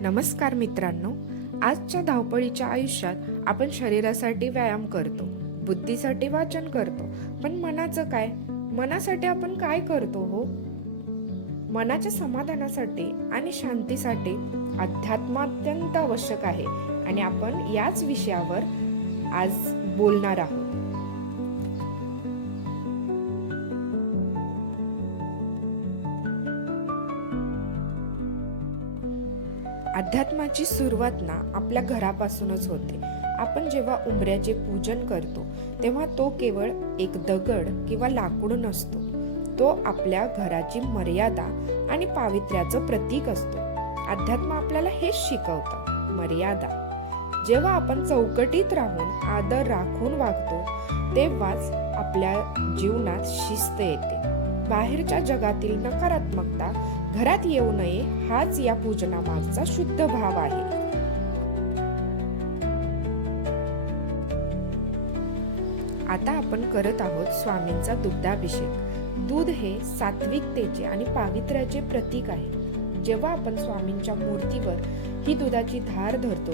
नमस्कार मित्रांनो, आजच्या धावपळीच्या आयुष्यात आपण शरीरासाठी व्यायाम करतो, बुद्धीसाठी वाचन करतो, पण मनाचं काय? मनासाठी आपण काय करतो हो? मनाच्या समाधानासाठी आणि शांतीसाठी अध्यात्म अत्यंत आवश्यक आहे आणि आपण याच विषयावर आज बोलणार आहोत. अध्यात्माची सुरुवात ना आपल्या घरापासूनच होते. आपण जेव्हा उंबऱ्याचे पूजन करतो तेव्हा तो केवळ एक दगड किंवा लाकूड नसतो, तो आपल्या घराची मर्यादा आणि पावित्र्याचं प्रतीक असतो. अध्यात्म आपल्याला हेच शिकवतं, मर्यादा. जेव्हा आपण चौकटीत राहून आदर राखून वागतो तेव्हाच आपल्या जीवनात शिस्त येते. बाहेरच्या जगातील नकारात्मकता घरात येऊ नये हाच या पूजनामागचा शुद्ध भाव आहे. आता आपण करत आहोत स्वामींचा दुग्धाभिषेक. दूध हे सात्विकतेचे आणि पावित्र्याचे प्रतीक आहे. जेव्हा आपण स्वामींच्या मूर्तीवर ही दुधाची धार धरतो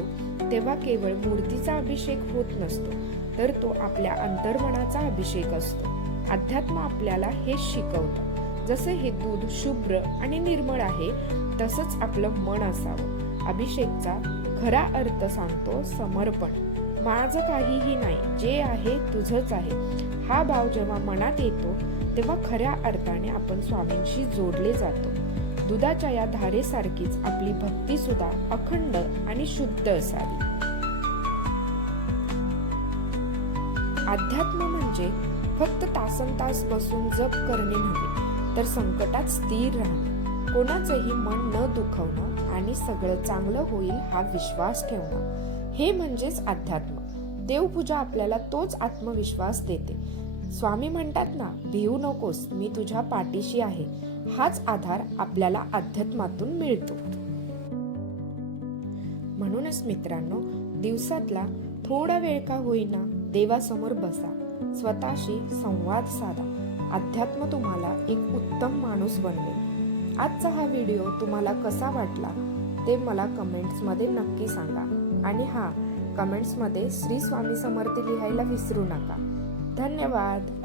तेव्हा केवळ मूर्तीचा अभिषेक होत नसतो, तर तो आपल्या अंतर्मनाचा अभिषेक असतो. अध्यात्म आपल्याला हेच शिकवतं. जसे हे दूध शुभ्र आणि निर्मळ आहे, तसंच आपलं मन असावं. अभिषेकचा खरा अर्थ सांगतो समर्पण. माझं काहीही नाही, जे आहे तुझंच आहे. हा भाव जेव्हा मनात येतो तेव्हा खऱ्या अर्थाने आपण स्वामींशी जोडले जातो. दुधाच्या या धारेसारखीच आपली भक्ती सुद्धा अखंड आणि शुद्ध असावी. अध्यात्म म्हणजे फक्त तासनतास बसून जप करणे नव्हे, तर संकटात स्थिर राहणं, कोणाचंही मन न दुखवणं आणि सगळं चांगलं होईल हा विश्वास ठेवणं, हे म्हणजेच अध्यात्म. देवपूजा आपल्याला तोच आत्मविश्वास देते. स्वामी म्हणतात ना, भिवू नकोस, मी तुझ्या पाठीशी आहे. हाच आधार आपल्याला अध्यात्मातून मिळतो. म्हणूनच मित्रांनो, दिवसातला थोडा वेळ का होईना देवासमोर बसा, स्वतःशी संवाद साधा. अध्यात्म तुम्हाला एक उत्तम माणूस बनवेल. आजचा हा व्हिडिओ तुम्हाला कसा वाटला ते मला कमेंट्समध्ये नक्की सांगा. आणि कमेंट्समध्ये श्री स्वामी समर्थ लिहायला विसरू नका. धन्यवाद.